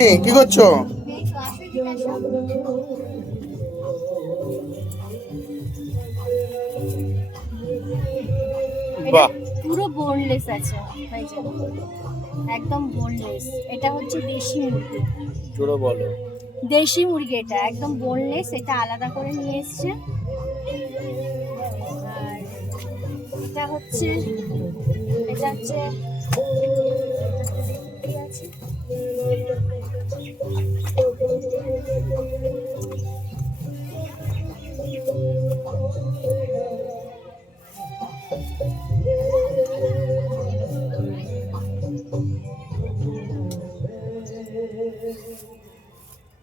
কি করছ? বাহ। পুরো বোনলেস আছে একদম বোনলেস এটা হচ্ছে দেশি মুরগি। জোরে বলো। দেশি মুরগি এটা একদম বোনলেস এটা আলাদা করে নিয়ে এসছে। আর এটা হচ্ছে এটা হচ্ছে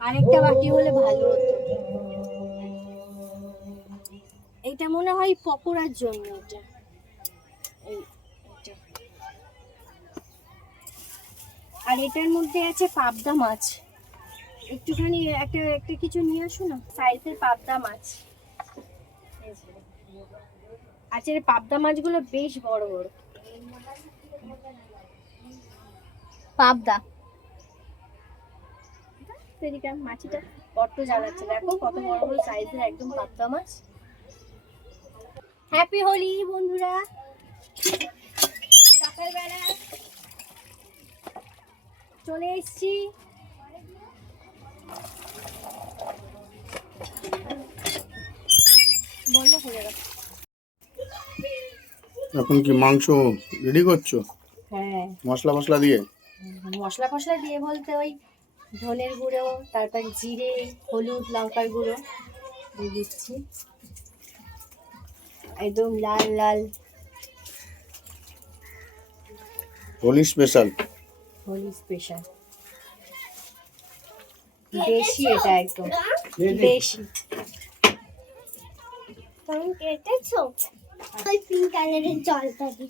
আরেকটা বাটি হলে ভালো হতো। এটা মনে হয় পকোড়ার জন্য এটা এই এটা। আর এটার মধ্যে আছে পাবদা মাছ। একটুখানি একটা একটা কিছু নিয়ে আসো না? সাইজের পাবদা মাছ। এই আচ্ছা এর পাবদা মাছগুলো বেশ বড় বড়। পাবদা। এদিকে মাছিটা বড্ড জ্বালাচ্ছে। দেখো কত বড় বড় সাইজের একদম পাবদা মাছ। হ্যাপি হোলি বন্ধুরা। সকালবেলা চলে এসেছি। বন্ধ করে এখন কি মাংস রেডি করছ? হ্যাঁ। মশলা মশলা দিয়ে? মশলা ফসলা দিয়ে বলতে ওই ধনের গুঁড়ো তারপর জিরে হলুদ লঙ্কার গুঁড়ো দিয়ে দিচ্ছি। একদম লাল লাল। হোলি স্পেশাল হোলি স্পেশাল দেশি এটা একদম। দেশি তুমি কেটেছো ওই পিঙ্ক কালারের জলটা দি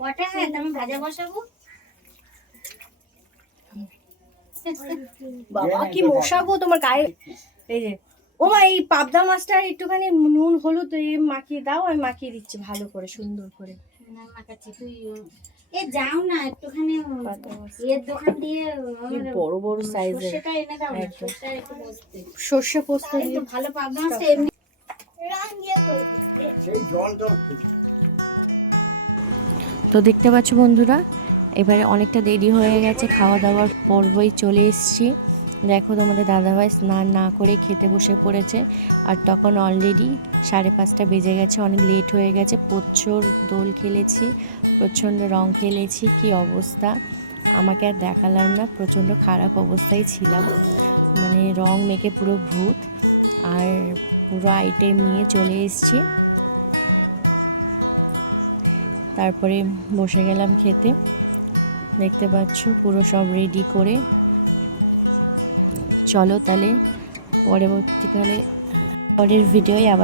কটা হ্যাঁ আমি ভাজা বসাবো? বাবা কি মশা গো তোমার গায়ে। এই যে ও মা এই পাবদা মাছটা একটুখানি নুন হলুদ এ মাখিয়ে দাও আমি মাখিয়ে দিচ্ছি ভালো করে সুন্দর করে। এ যাও না একটুখানি এর দোকান দিয়ে বড় বড় সাইজের সেটা এনে দাও না একটু বসতে। সর্ষে পোস্ত একটু ভালো পাবনা আছে এমনি রং দিয়ে করবি তো দেখতে পাচ্ছ বন্ধুরা এবারে অনেকটা দেরি হয়ে গেছে খাওয়া দাওয়ার পর্বই চলে এসেছি। দেখো তোমাদের দাদাভাই স্নান না করে খেতে বসে পড়েছে আর তখন অলরেডি সাড়ে পাঁচটা বেজে গেছে, অনেক লেট হয়ে গেছে, প্রচুর দোল খেলেছি, প্রচণ্ড রং খেলেছি, কি অবস্থা? আমাকে আর দেখালাম না, প্রচণ্ড খারাপ অবস্থায় ছিলাম। মানে রং মেখে পুরো ভূত, আর পুরো আইটেম নিয়ে চলে এসেছি। তারপরে বসে গেলাম খেতে, দেখতে পাচ্ছ পুরো সব রেডি করে চলো তাহলে পরবর্তীকালে পরের ভিডিওয় আবার